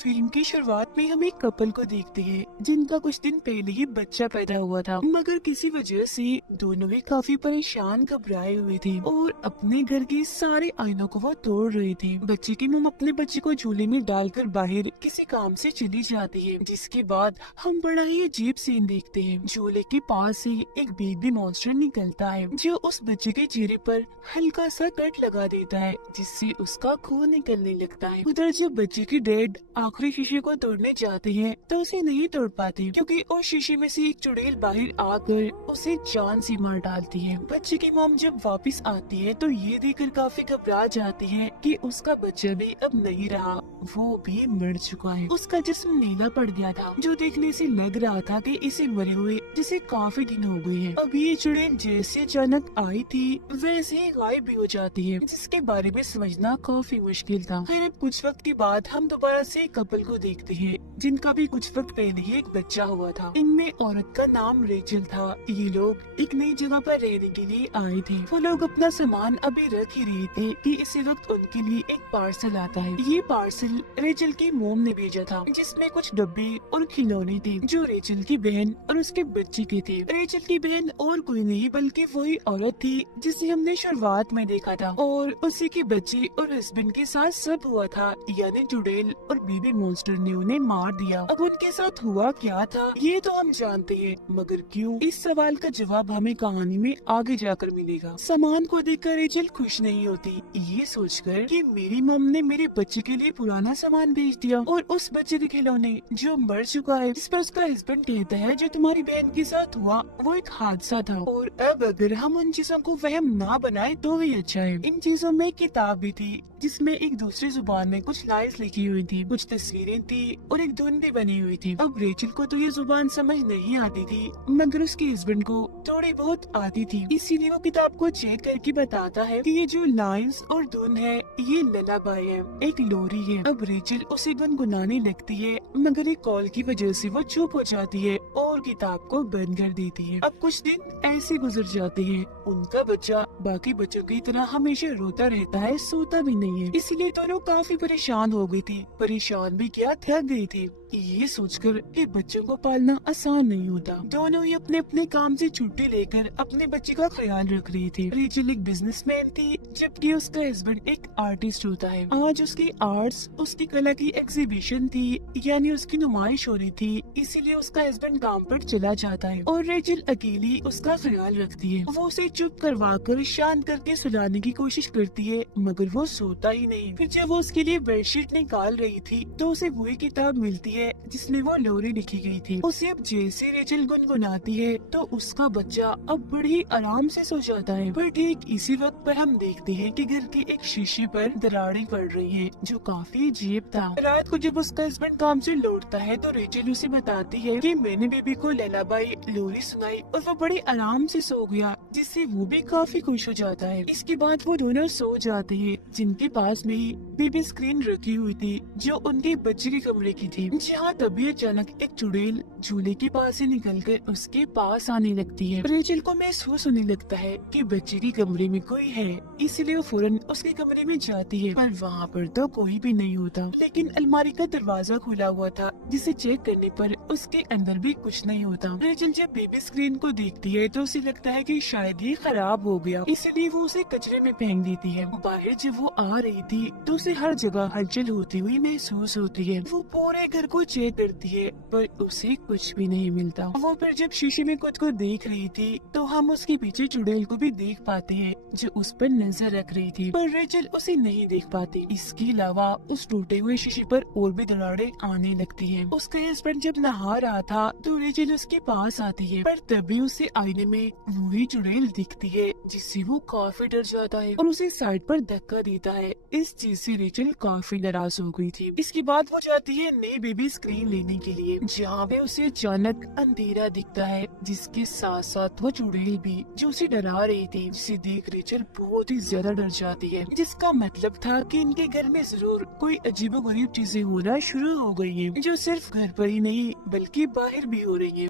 Film की शुरुआत में हम एक कपल को देखते हैं जिनका कुछ दिन पहले ही बच्चा पैदा हुआ था, मगर किसी वजह से दोनों ही काफी परेशान घबराए हुए थे और अपने घर के सारे आईनों को वो तोड़ रहे थे। बच्चे की मम अपने बच्चे को झूले में डालकर बाहर किसी काम से चली जाती है, जिसके बाद हम बड़ा ही अजीब सीन देखते हैं। झूले के पास से एक बेबी मॉन्स्टर निकलता है जो उस बच्चे के चेहरे पर हल्का सा कट लगा देता है, जिससे उसका खून निकलने लगता है। उधर जब बच्चे की डैड आखिरी शीशे को तोड़ने जाते हैं तो उसे नहीं तोड़ पाते, क्योंकि उस शीशे में से एक चुड़ैल बाहर आकर उसे जान से मार डालती है। बच्चे की मॉम जब वापस आती है तो ये देखकर काफी घबरा जाती है कि उसका बच्चा भी अब नहीं रहा, वो भी मर चुका है। उसका जिस्म नीला पड़ गया था, जो देखने से लग रहा था कि इसे मरे हुए जिसे काफी दिन हो गए हैं। अब ये चुड़ैल जैसे अचानक आई थी वैसे ही गायब भी हो जाती है, जिसके बारे में समझना काफी मुश्किल था। फिर कुछ वक्त के बाद हम दोबारा से कपल को देखते हैं जिनका भी कुछ वक्त पहले ही एक बच्चा हुआ था। इनमें औरत का नाम रेचल था। ये लोग एक नई जगह पर रहने के लिए आए थे। वो लोग अपना सामान अभी रख ही रहे थे कि इसी वक्त उनके लिए एक पार्सल आता है। ये पार्सल रेचल की मोम ने भेजा था, जिसमें कुछ डब्बे और खिलौने थे जो रेचल की बहन और उसके बच्चे के थे। रेचल की बहन और कोई नहीं बल्कि वही औरत थी जिसे हमने शुरुआत में देखा था, और उसी के बच्चे और हस्बैंड के साथ सब हुआ था, यानी चुड़ैल और बेबी मॉन्स्टर ने उन्हें मार दिया। अब उनके साथ हुआ क्या था ये तो हम जानते हैं, मगर क्यों, इस सवाल का जवाब हमें कहानी में आगे जाकर मिलेगा। सामान को देखकर रेचल खुश नहीं होती, ये सोचकर कि मेरी मम ने मेरे बच्चे के लिए पुराना सामान भेज दिया और उस बच्चे के खिलौने जो मर चुका है। इस पर उसका हस्बैंड कहता है जो तुम्हारी बहन के साथ हुआ वो एक हादसा था, और अब अगर हम उन चीजों को वहम ना बनाए तो ही अच्छा है। इन चीजों में एक किताब भी थी जिसमें एक दूसरी जुबान में कुछ लाइन्स लिखी हुई थी, कुछ तस्वीरें थी और एक धुन भी बनी हुई थी। अब रेचल को तो ये जुबान समझ नहीं आती थी, मगर उसके हस्बैंड को थोड़ी बहुत आती थी, इसीलिए वो किताब को चेक करके बताता है कि ये जो लाइन्स और धुन है ये ललाबाई है, एक लोरी है। अब रेचल उसे गुनगुनाने लगती है, मगर एक कॉल की वजह से वो चुप हो जाती है और किताब को बंद कर देती है। अब कुछ दिन ऐसे गुजर जाते हैं। उनका बच्चा बाकी बच्चों की तरह हमेशा रोता रहता है, सोता भी नहीं है, इसलिए दोनों काफी परेशान हो गई थी। परेशान भी क्या, थक गई थी। ये सोचकर कि बच्चों को पालना आसान नहीं होता, दोनों ही अपने अपने काम से छुट्टी लेकर अपने बच्चे का ख्याल रख रही थी। रेचल एक बिजनेसमैन थी, जबकि उसका हस्बैंड एक आर्टिस्ट होता है। आज उसकी आर्ट्स, उसकी कला की एग्जीबिशन थी, यानी उसकी नुमाइश हो रही थी, इसीलिए उसका हस्बैंड काम पर चला जाता है और रेचल अकेली उसका ख्याल रखती है। वो उसे चुप करवा कर शांत करके सुलाने की कोशिश करती है, मगर वो सोता ही नहीं। फिर जब वो उसके लिए बेडशीट निकाल रही थी तो उसे वही किताब मिलती है जिसमें वो लोरी लिखी गई थी। उसे अब जैसे रेचल गुनगुनाती है तो उसका बच्चा अब बड़ी आराम से सो जाता है। पर ठीक इसी वक्त पर हम देखते हैं कि घर के एक शीशे पर दरारें पड़ रही हैं, जो काफी अजीब था। रात को जब उसका हस्बैंड काम से लौटता है तो रेचल उसे बताती है कि मैंने बेबी को लैलाबाई लोरी सुनाई और वो बड़ी आराम से सो गया, जिससे वो भी काफी खुश हो जाता है। इसके बाद वो दोनों सो जाते हैं, जिनके पास में ही बेबी स्क्रीन रखी हुई थी जो उनके बच्चे के कमरे की थी। जहाँ तभी अचानक एक चुड़ैल झूले के पास से निकलकर उसके पास आने लगती है। रेचल को महसूस होने लगता है कि बच्चे के कमरे में कोई है, इसलिए वो फौरन उसके कमरे में जाती है, पर वहाँ पर तो कोई भी नहीं होता। लेकिन अलमारी का दरवाजा खुला हुआ था, जिसे चेक करने पर उसके अंदर भी कुछ नहीं होता। रेचल जब बेबी स्क्रीन को देखती है तो उसे लगता है कि शायद ये खराब हो गया, इसलिए वो उसे कचरे में फेंक देती है। बाहर जब वो आ रही थी तो उसे हर जगह हलचल होती हुई महसूस होती है। वो पूरे घर को चेक करती है पर उसे कुछ भी नहीं मिलता। वो फिर जब शीशे में खुद को देख रही थी तो हम उसके पीछे चुड़ैल को भी देख पाते हैं जो उस पर नजर रख रही थी, पर रेचल उसे नहीं देख पाती। इसके अलावा उस टूटे हुए शीशे पर और भी दरारें आने लगती हैं। उसका हस्बैंड जब नहा रहा था तो रेचल उसके पास आती है, पर तभी उसे आईने में वही चुड़ैल दिखती है, जिससे वो काफी डर जाता है और उसे साइड पर धक्का देता है। इस चीज से रेचल काफी नाराज हो गई थी। इसके बाद वो जाती है नई बेबी स्क्रीन लेने के लिए, जहाँ पे उसे अचानक अंधेरा दिखता है, जिसके साथ साथ वो चुड़ैल भी जो उसे डरा रही थी, जिसे देख रेचल बहुत ही ज्यादा डर जाती है। जिसका मतलब था कि इनके घर में जरूर कोई अजीबोगरीब चीजें होना शुरू हो गई हैं, जो सिर्फ घर पर ही नहीं बल्कि बाहर भी हो रही हैं।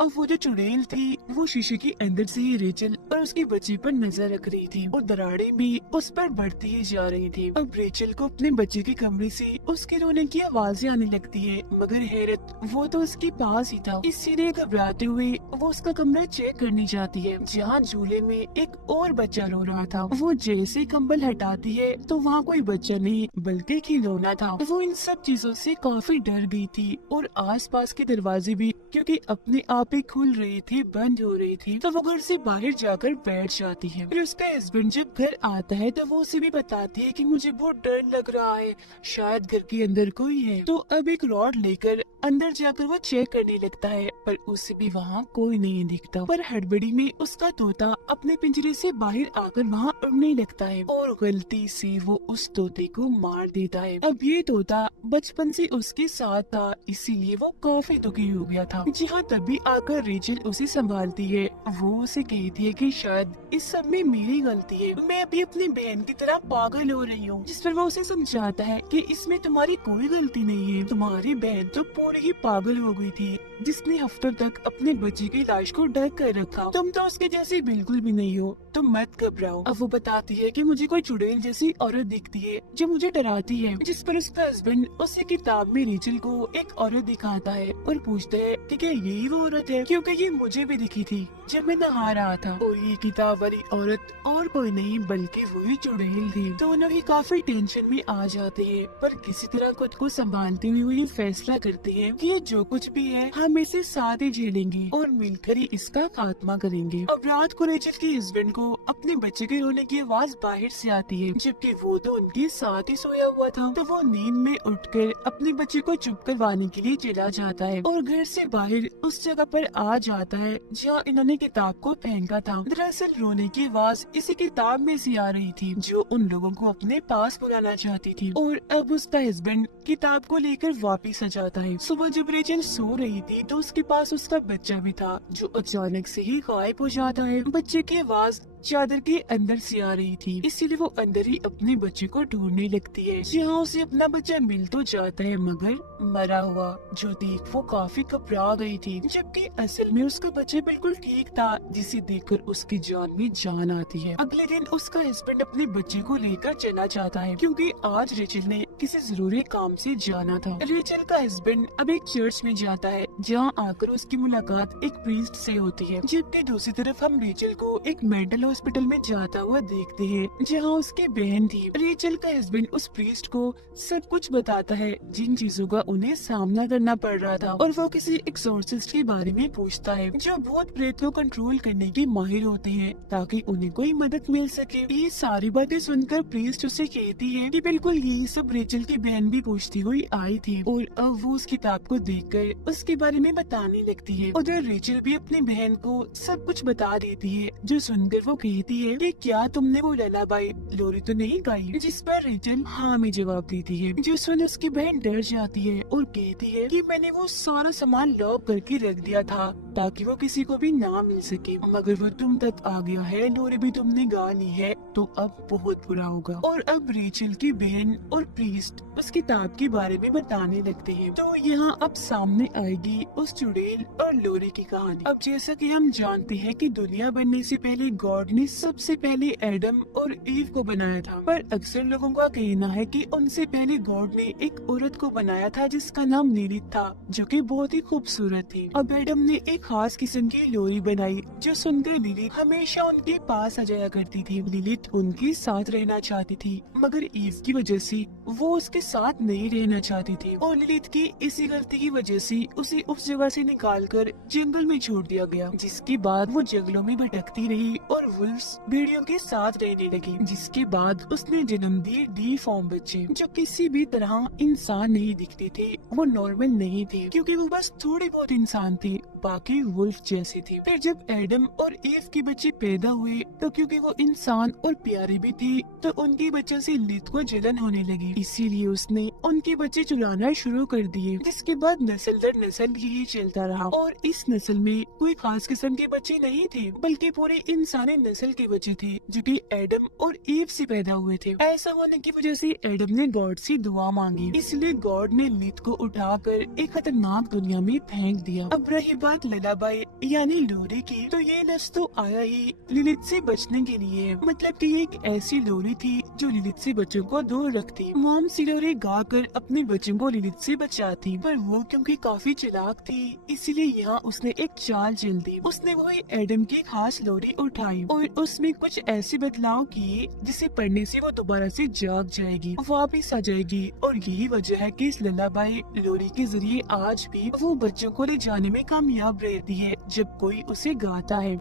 अब वो जो चुड़ैल थी वो शीशे के अंदर से ही रेचल और उसके बच्चे पर नजर रख रही थी और दरारें भी उस पर बढ़ती ही जा रही थी। अब रेचल को अपने बच्चे के कमरे से उसके रोने की आवाजें आने लगती है, मगर हैरत वो तो उसके पास ही था। इसीलिए घबराते हुए वो उसका कमरा चेक करने जाती है, जहाँ झूले में एक और बच्चा रो रहा था। वो जैसे कंबल हटाती है तो वहाँ कोई बच्चा नहीं बल्कि खिलौना था। वो इन सब चीजों से काफी डर गई थी और आसपास के दरवाजे भी क्योंकि अपने आप ही खुल रही थी बंद हो रही थी, तो वो घर से बाहर जाकर बैठ जाती है। फिर उसका हस्बैंड जब घर आता है तो वो उसे भी बताती है कि मुझे बहुत डर लग रहा है, शायद घर के अंदर कोई है। तो अब एक रॉड लेकर अंदर जाकर वो चेक करने लगता है, पर उसे भी वहाँ कोई नहीं दिखता। पर हड़बड़ी में उसका तोता अपने पिंजरे से बाहर आकर वहाँ उड़ने लगता है और गलती से वो उस तोते को मार देता है। अब ये तोता बचपन से उसके साथ था, इसीलिए वो काफी दुखी हो गया था। जी हाँ, तभी आकर रेचल उसे संभालती है। वो उसे कहती है कि शायद इस सब में मेरी गलती है, मैं अभी अपनी बहन की तरह पागल हो रही हूँ। जिस पर वो उसे समझाता है कि इसमें तुम्हारी कोई गलती नहीं है, तुम्हारी बहन तो पूरी ही पागल हो गई थी, जिसने हफ्तों तक अपने बच्चे की लाश को ढक कर रखा। तुम तो उसके जैसी बिल्कुल भी नहीं हो, तुम मत घबराओ। अब वो बताती है कि मुझे कोई चुड़ैल जैसी औरत दिखती है जो मुझे डराती है। जिस पर उसका हस्बैंड उसे किताब में रेचल को एक औरत दिखाता है और पूछता है कि क्या यही वो औरत है, क्योंकि ये मुझे भी दिखी थी जब मैं नहा रहा था। और ये किताब वाली औरत और कोई नहीं बल्कि वही चुड़ैल थी। दोनों ही काफी टेंशन में आ जाते हैं, पर किसी तरह खुद को संभालते हुए ये फैसला करते हैं कि ये जो कुछ भी है हम इसे साथ ही झेलेंगे और मिलकर ही इसका खात्मा करेंगे। अब रात को रेचल के हस्बैंड को अपने बच्चे के रोने की आवाज बाहर से आती है, जबकि वो तो उनके साथ ही सोया हुआ था। तो वो नींद में उठकर अपने बच्चे को चुप करवाने के लिए चला जाता है और घर से बाहर उस जगह पर आ जाता है जहाँ इन्होंने किताब को फेंका था। दरअसल रोने की आवाज इसी किताब में से आ रही थी जो उन लोगों को अपने पास बुलाना चाहती थी। और अब उसका हस्बैंड किताब को लेकर वापिस आ जाता है। सुबह जब रेचल सो रही थी तो उसके पास उसका बच्चा भी था जो अचानक से ही गायब हो जाता है। बच्चे की आवाज चादर के अंदर से आ रही थी, इसीलिए वो अंदर ही अपने बच्चे को ढूंढने लगती है। जहाँ उसे अपना बच्चा मिल तो जाता है मगर मरा हुआ, जो देख वो काफी घबरा गई थी, जबकि असल में उसका बच्चा बिल्कुल ठीक था, जिसे देखकर उसकी जान में जान आती है। अगले दिन उसका हस्बैंड अपने बच्चे को लेकर चला जाता है क्योंकि आज रेचल ने किसी जरूरी काम से जाना था। रेचल का हस्बैंड अब एक चर्च में जाता है जहाँ आकर उसकी मुलाकात एक प्रीस्ट से होती है, जबकि दूसरी तरफ हम रेचल को एक मेंटल हॉस्पिटल में जाता हुआ देखते हैं जहाँ उसकी बहन थी। रेचल का हस्बैंड उस प्रीस्ट को सब कुछ बताता है जिन चीजों का उन्हें सामना करना पड़ रहा था, और वो किसी एक्सोर्सिस्ट के बारे में पूछता है जो भूत प्रेत को कंट्रोल करने के माहिर होते हैं ताकि उन्हें कोई मदद मिल सके। ये सारी बातें सुनकर प्रीस्ट उसे कहती है कि बिल्कुल यही सब रेचल की बहन भी पूछती हुई आई थी, और अब वो उस किताब को देखकर उसके बारे में बताने लगती है। उधर रेचल भी अपनी बहन को सब कुछ बता देती है, जो सुनकर वो कहती है कि क्या तुमने वो ललाबाई लोरी तो नहीं गाई, जिस पर रेचल हाँ में जवाब देती है। जो सुन उसकी बहन डर जाती है और कहती है कि मैंने वो सारा सामान लॉक करके रख दिया था ताकि वो किसी को भी ना मिल सके, मगर वो तुम तक आ गया है, लोरी भी तुमने गा ली है तो अब बहुत बुरा होगा। और अब रेचल की बहन और प्रीस्ट उस किताब के बारे में बताने लगते हैं। तो यहाँ अब सामने आएगी उस चुड़ैल और लोरी की कहानी। अब जैसा कि हम जानते हैं कि दुनिया बनने से पहले गॉड ने सबसे पहले एडम और ईव को बनाया था, पर अक्सर लोगों का कहना है कि उनसे पहले गॉड ने एक औरत को बनाया था जिसका नाम लिलिथ था, जो कि बहुत ही खूबसूरत थी। अब एडम ने एक खास किस्म की लोरी बनाई जो सुनकर लिलिथ हमेशा उनके पास आ जाया करती थी। लिलिथ उनके साथ रहना चाहती थी मगर ईव की वजह से वो उसके साथ नहीं रहना चाहती थी, और लिलिथ की इसी गलती की वजह से उसे उस जगह से निकालकर जंगल में छोड़ दिया गया, जिसके बाद वो जंगलों में भटकती रही और वुल्व्स भेड़ियों के साथ रहने लगी, जिसके बाद उसने जन्म दिए डी फॉर्म बच्चे जो किसी भी तरह इंसान नहीं दिखते थे। वो नॉर्मल नहीं थे क्योंकि वो बस थोड़े बहुत इंसान थे, बाकी वुल्फ जैसे थे। फिर जब एडम और ईव के बच्चे पैदा हुए तो क्योंकि वो इंसान और प्यारे भी थे तो उनके बच्चों से लिलिथ को जलन होने लगी, इसीलिए उसने उनके बच्चे चुराना शुरू कर दिए, जिसके बाद नस्ल दर नस्ल यही चलता रहा। और इस नस्ल में कोई खास किस्म के बच्चे नहीं थे बल्कि पूरे इंसानी नस्ल के बच्चे थे जो कि एडम और ईव से पैदा हुए थे। ऐसा होने की वजह से एडम ने गॉड से दुआ मांगी, इसलिए गॉड ने लिलिथ को उठाकर एक खतरनाक दुनिया में फेंक दिया। अब रही बात ललाबाई यानी लोरी की, तो ये लफ्ज तो आया ही लिलित से बचने के लिए। मतलब कि ये एक ऐसी लोरी थी जो लिलित से बच्चों को दूर रखती। मॉम सिलोरी गाकर अपने बच्चों को लिलित से बचाती, पर वो क्योंकि काफी चालाक थी इसीलिए यहाँ उसने एक चाल चल दी। उसने वही एडम की खास लोरी उठाई और उसमें कुछ ऐसे बदलाव किए जिसे पढ़ने से वो दोबारा से जाग जाएगी, वापिस आ जाएगी। और यही वजह है कि इस ललाबाई लोरी के जरिए आज भी वो बच्चों को ले जाने में कामयाब रहती है जब कोई उसे गाता है।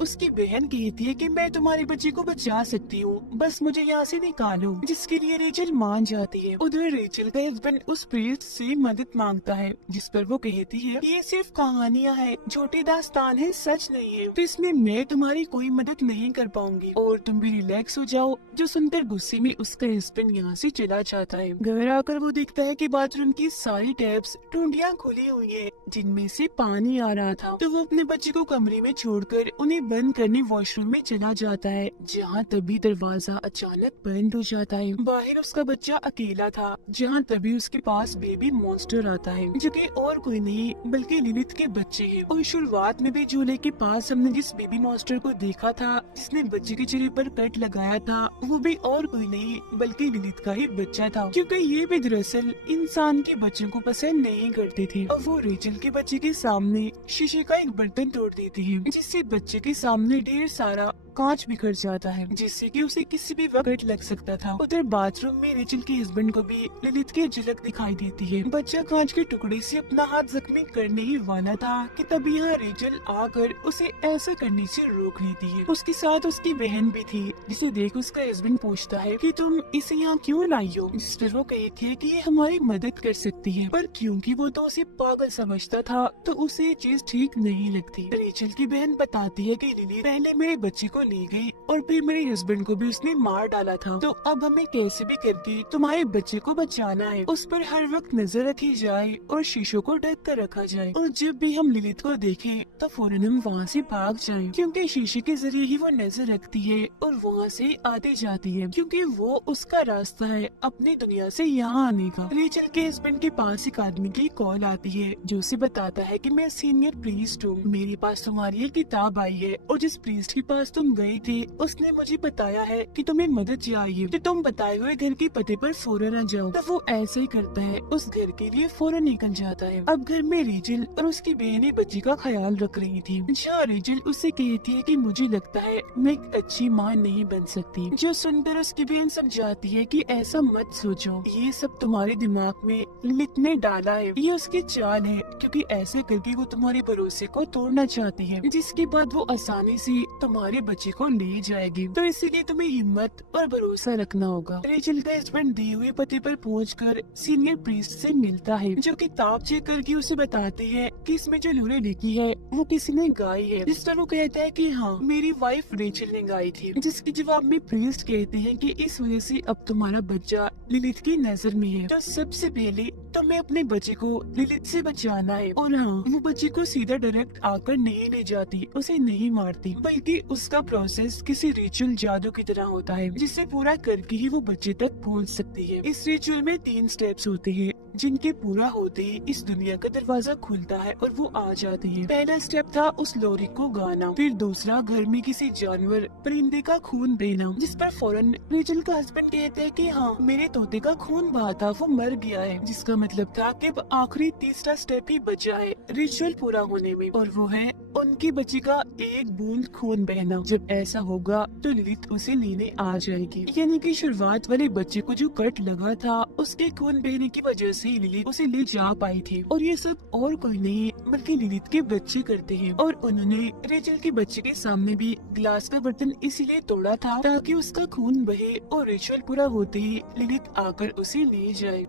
उसकी बहन कहती है कि मैं तुम्हारे बच्चे को बचा सकती हूँ, बस मुझे यहाँ से निकालो, जिसके लिए रेचल मान जाती है। उधर रेचल का हस्बैंड उस प्रीस्ट से मदद मांगता है, जिस पर वो कहती है ये सिर्फ कहानियाँ है, झूठी दास्तान है, सच नहीं है, तो इसमें मैं तुम्हारी कोई मदद नहीं कर पाऊंगी और तुम भी रिलैक्स हो जाओ। जो सुनकर गुस्से में उसका हस्बैंड यहाँ से चला जाता है। घर आकर वो देखता है कि बाथरूम की सारी टैप्स टूटियां खुली हुई है जिनमें से पानी आ रहा था, तो वो अपने बच्चे को कमरे में छोड़कर उन्हें बंद करने वॉशरूम में चला जाता है, जहाँ तभी दरवाजा अचानक बंद हो जाता है। बाहर उसका बच्चा अकेला था, जहाँ तभी उसके पास बेबी मॉन्स्टर आता है, जो कि और कोई नहीं बल्कि लिलित के बच्चे हैं। और शुरुआत में भी झूले के पास हमने जिस बेबी मॉन्स्टर को देखा था जिसने बच्चे के चेहरे पर कट लगाया था, वो भी और कोई नहीं बल्कि लिलित का ही बच्चा था, क्योंकि ये भी दरअसल इंसान के बच्चों को पसंद नहीं करते थे। और वो रेचल के बच्चे के सामने शीशे का एक बर्तन तोड़ देती है, जिससे बच्चे के सामने ढेर सारा कांच बिखर जाता है, जिससे कि उसे किसी भी वक्त लग सकता था। उधर बाथरूम में रेचल के हस्बैंड को भी लिलित की झलक दिखाई देती है। बच्चा कांच के टुकड़े से अपना हाथ जख्मी करने ही वाला था कि तभी यहाँ रेचल आकर उसे ऐसा करने से रोक लेती है। उसके साथ उसकी बहन भी थी, जिसे देख उसका हस्बैंड पूछता है कि तुम इसे यहाँ क्यों लाई हो, जिस पर वो कहती है कि ये हमारी मदद कर सकती है, पर क्योंकि वो तो उसे पागल समझता था तो उसे ये चीज ठीक नहीं लगती। रेचल की बहन बताती है कि लिली पहले मेरे बच्चे को ले गई और फिर मेरे हस्बैंड को भी उसने मार डाला था, तो अब हमें कैसे भी करके तुम्हारे बच्चे को बचाना है। उस पर हर वक्त नजर रखी जाए और शीशों को ढक कर रखा जाए, और जब भी हम लिलित को देखें तो फौरन हम वहाँ से भाग जाएं, क्योंकि शीशे के जरिए ही वो नजर रखती है और वहाँ से आती जाती है, क्योंकि वो उसका रास्ता है अपनी दुनिया से यहाँ आने का। रेचल के हस्बैंड के पास एक आदमी की कॉल आती है जो उसे बताता है कि मैं सीनियर प्रीस्ट हूँ, मेरे पास तुम्हारी एक किताब आई है और जिस प्रीस्ट के पास तुम गए थे उसने मुझे बताया है कि तुम्हें मदद चाहिए, तो तुम बताए हुए घर के पते पर फौरन आ जाओ। तो वो ऐसे ही करता है, उस घर के लिए फौरन निकल जाता है। अब घर में रेचल और उसकी बहनें बच्ची का ख्याल रख रही थी, जहाँ रेचल उससे कहती है कि मुझे लगता है मैं एक अच्छी माँ नहीं बन सकती, जो सुनकर उसकी बहन समझाती है कि ऐसा मत सोचो, ये सब तुम्हारे दिमाग में लिलित ने डाला है, ये उसकी चाल है, क्योंकि ऐसे करके वो तुम्हारे भरोसे को तोड़ना चाहती है, जिसके बाद वो आसानी से तुम्हारे बच्चे को ले जाएगी। तो इसीलिए तुम्हें हिम्मत और भरोसा रखना होगा। रेचल का हस्बैंड दिए हुए पते पर पहुंचकर सीनियर प्रीस्ट से मिलता है, जो किताब चेक करके उसे बताती है कि इसमें जो लोरी लिखी है वो किसी ने गाई है, जिस पर वो कहता है कि हाँ मेरी वाइफ रेचल ने गाई थी, जिसके जवाब में प्रीस्ट कहते हैं कि इस वजह से अब तुम्हारा बच्चा लिलित की नजर में है, तो सबसे पहले तुम्हें अपने बच्चे को लिलित से बचाना है। और हाँ, वो बच्चे को सीधा डायरेक्ट आकर नहीं ले जाती, उसे नहीं मारती, बल्कि उसका प्रोसेस किसी रिचुअल जादू की तरह होता है, जिसे पूरा करके ही वो बच्चे तक पहुंच सकती है। इस रिचुअल में 3 स्टेप्स होते हैं, जिनके पूरा होते ही इस दुनिया का दरवाजा खुलता है और वो आ जाती है। पहला स्टेप था उस लोरी को गाना, फिर दूसरा घर में किसी जानवर परिंदे का खून बहना, जिस पर फौरन रेचल का हस्बैंड कहते हैं कि हाँ मेरे तोते का खून बहा था, वो मर गया है, जिसका मतलब था कि अब आखिरी तीसरा स्टेप ही बचा है रिचुअल पूरा होने में, और वो है उनकी बच्ची का एक बूंद खून बहना। जब ऐसा होगा तो लिलित उसे लेने आ जाएगी, यानी कि शुरुआत वाले बच्चे को जो कट लगा था उसके खून बहने की वजह से लिलित उसे ले जा पाई थी। और ये सब और कोई नहीं बल्कि लिलित के बच्चे करते हैं, और उन्होंने रेचल के बच्चे के सामने भी ग्लास का बर्तन इसीलिए तोड़ा था ताकि उसका खून बहे और रिचुअल पूरा होते ही लिलित आकर उसे ले जाए।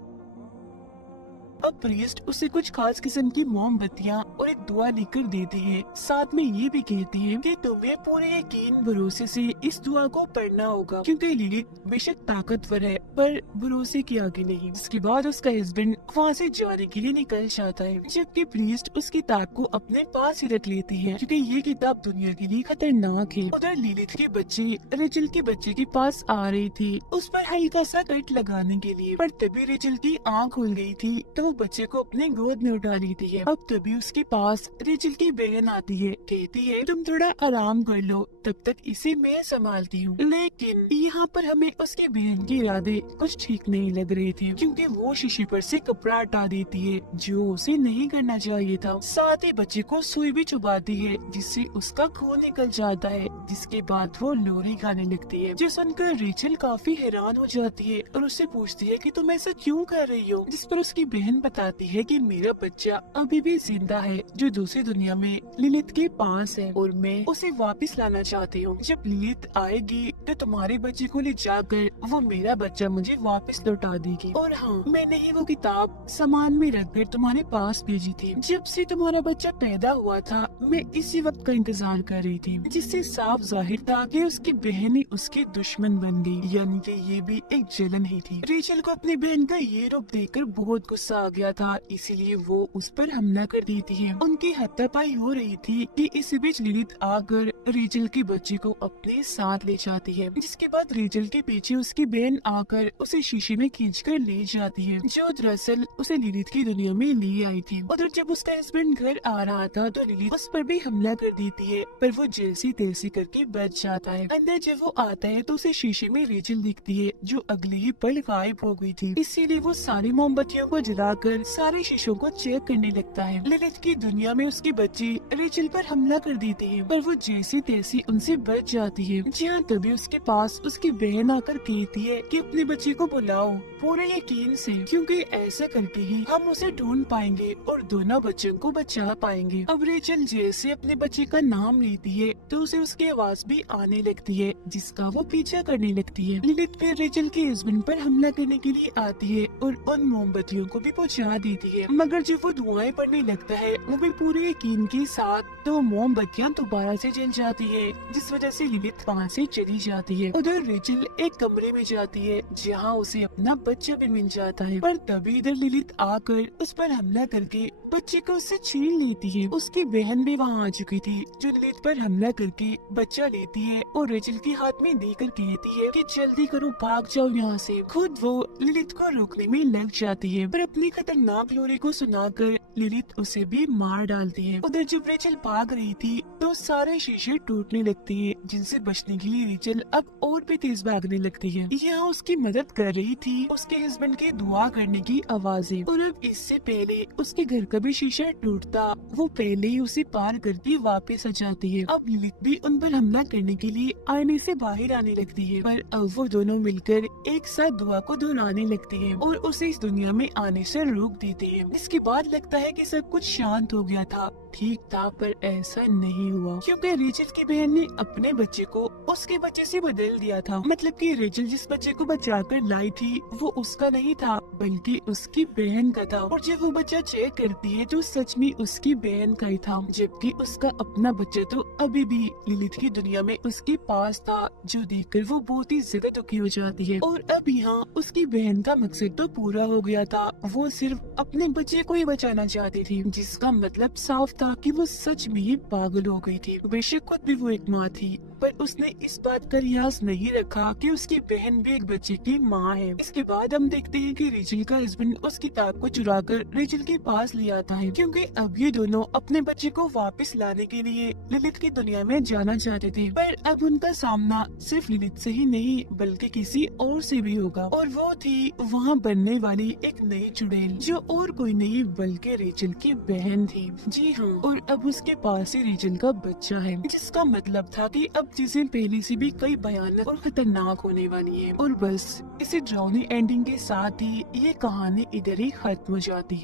अब प्रीस्ट उसे कुछ खास किस्म की मोमबत्तियाँ और एक दुआ लेकर देते हैं, साथ में ये भी कहते हैं कि तुम्हें पूरे यकीन भरोसे से इस दुआ को पढ़ना होगा, क्योंकि लिलित बेशक ताकतवर है पर भरोसे के आगे नहीं। इसके बाद उसका हस्बैंड वहाँ से जाने के लिए निकल जाता है, जबकि प्रीस्ट उस किताब को अपने पास ही रख लेती है, क्योंकि ये किताब दुनिया के लिए खतरनाक है। उधर लिलित के बच्चे रेचल के बच्चे के पास आ रही थी उस पर हल्का सा कट लगाने के लिए, पर तभी रेचल की आँख खुल गई थी तो वो बच्चे को अपने गोद में उठा लेती है। अब तभी उसके पास रेचल की बहन आती है, कहती है तुम थोड़ा आराम कर लो, तब तक इसे मैं संभालती हूँ। लेकिन यहाँ पर हमें उसकी बहन के इरादे कुछ ठीक नहीं लग रहे थे, क्योंकि वो शीशे पर से कपड़ा हटा देती है, जो उसे नहीं करना चाहिए था। साथ ही बच्चे को सुई भी चुभाती है, जिससे उसका खून निकल जाता है, जिसके बाद वो लोरी खाने लगती है। जो सुनकर रेचल काफी हैरान हो जाती है और उससे पूछती है कि तुम ऐसा क्यों कर रही हो, जिस पर उसकी बहन बताती है कि मेरा बच्चा अभी भी जिंदा है, जो दूसरी दुनिया में लिलित के पास है, और मैं उसे वापस लाना चाहती हूँ। जब लिलित आएगी तो तुम्हारे बच्चे को ले जाकर वो मेरा बच्चा मुझे वापस लौटा देगी। और हाँ, मैंने ही वो किताब सामान में रखकर तुम्हारे पास भेजी थी। जब से तुम्हारा बच्चा पैदा हुआ था, मैं इसी वक्त का इंतजार कर रही थी, जिससे साफ जाहिर था कि उसकी बहन ही उसकी दुश्मन बन गई, यानी कि ये भी एक जलन ही थी। रेचल को अपनी बहन का ये रूप देखकर बहुत गुस्सा आ गया था, इसीलिए वो उस पर हमला कर देती है। उनकी हाथापाई हो रही थी कि इसी बीच लिलित आकर रेचल के बच्चे को अपने साथ ले जाती है, जिसके बाद रेचल के पीछे उसकी बहन आकर उसे शीशे में खींचकर ले जाती है, जो दरअसल उसे लिलित की दुनिया में ले आई थी। उधर जब उसका हस्बैंड घर आ रहा था तो लिलित उस पर भी हमला कर देती है, पर वो जैसी तैसी करके बच जाता है। अंदर जब वो आता है तो उसे शीशे में रेचल दिखती है, जो अगले ही पल गायब हो गई थी। इसीलिए वो सारी मोमबत्तियों को जलाकर सारे शीशों को चेक करने लगता है। लिलित की दुनिया में उसकी बच्ची रेचल पर हमला कर देती है, पर वो जैसी तैसी उनसे बच जाती है। जी हाँ, तभी उसके पास उसकी बहन आकर कहती है कि अपने बच्चे को बुलाओ पूरे यकीन से, क्योंकि ऐसा करके ही हम उसे ढूंढ पाएंगे और दोनों बच्चों को बचा पाएंगे। अब रेचल जैसे अपने बच्चे का नाम लेती है तो उसे उसकी आवाज भी आने लगती है, जिसका वो पीछा करने लगती है। लिलित फिर रेचल के हस्बैंड पर हमला करने के लिए आती है और उन मोमबत्तियों को भी बुझा देती है, मगर जब वो धुआं पड़ने लगता है, वो भी पूरे यकीन के साथ तो मोमबत्तियां दोबारा से जल जाती है, जिस वजह से लिलित वहाँ से चली जाती है। उधर रेचल एक कमरे में जाती है, जहाँ उसे अपना बच्चा भी मिल जाता है, पर तभी इधर लिलित आकर उस पर हमला करके बच्चे को उससे छीन लेती है। उसकी बहन भी वहाँ आ चुकी थी, जो लिलित पर हमला करके बच्चा लेती है और रेचल के हाथ में देकर कहती है कि जल्दी करो, भाग जाओ यहाँ से। खुद वो लिलित को रोकने में लग जाती है, पर अपनी खतरनाक लोरी को सुनाकर लिलित उसे भी मार डालती है। उधर जब रेचल भाग रही थी तो सारे शीशे टूटने लगते हैं, जिनसे बचने के लिए रेचल अब और भी तेज भागने लगती है। यहाँ उसकी मदद कर रही थी उसके हस्बैंड के दुआ करने की आवाजें, और अब इससे पहले उसके घर का भी शीशा टूटता, वो पहले ही उसे पार करके वापस आ जाती है। अब लिलित भी उन पर हमला करने के लिए आईने से बाहर आने लगती है, पर अब वो दोनों मिलकर एक साथ दुआ को दोहराने लगती है और उसे इस दुनिया में आने से रोक देते हैं। इसके बाद लगता है कि सब कुछ शांत हो गया था, ठीक था, पर ऐसा नहीं हुआ, क्योंकि रेचल की बहन ने अपने बच्चे को उसके बच्चे से बदल दिया था। मतलब कि रेचल जिस बच्चे को बचाकर लाई थी वो उसका नहीं था, बल्कि उसकी बहन का था। और जब वो बच्चा चेक करती है तो सच में उसकी बहन का ही था, जबकि उसका अपना बच्चा तो अभी भी लिलित की दुनिया में उसके पास था, जो देखकर वो बहुत ही ज्यादा दुखी हो जाती है। और अब यहाँ उसकी बहन का मकसद तो पूरा हो गया था, वो सिर्फ अपने बच्चे को ही बचाना चाहती थी, जिसका मतलब साफ था कि वो सच में ही पागल हो गई थी। बेशक खुद भी वो एक माँ थी, पर उसने इस बात का रियाज नहीं रखा कि उसकी बहन भी एक बच्चे की माँ है। इसके बाद हम देखते हैं कि रेचल का हस्बैंड उस किताब को चुराकर रेचल के पास ले आता है, क्योंकि अब ये दोनों अपने बच्चे को वापस लाने के लिए लिलित की दुनिया में जाना चाहते थे। पर अब उनका सामना सिर्फ लिलित से ही नहीं बल्कि किसी और से भी होगा, और वो थी वहाँ बनने वाली एक नई चुड़ैल, जो और कोई नहीं बल्कि रेचल की बहन थी। जी हाँ, और अब उसके पास ही रेचल का बच्चा है, जिसका मतलब था कि अब चीजें पहले से भी कई भयानक और खतरनाक होने वाली है। और बस इसी ड्राउनी एंडिंग के साथ ही ये कहानी इधर ही खत्म हो जाती है।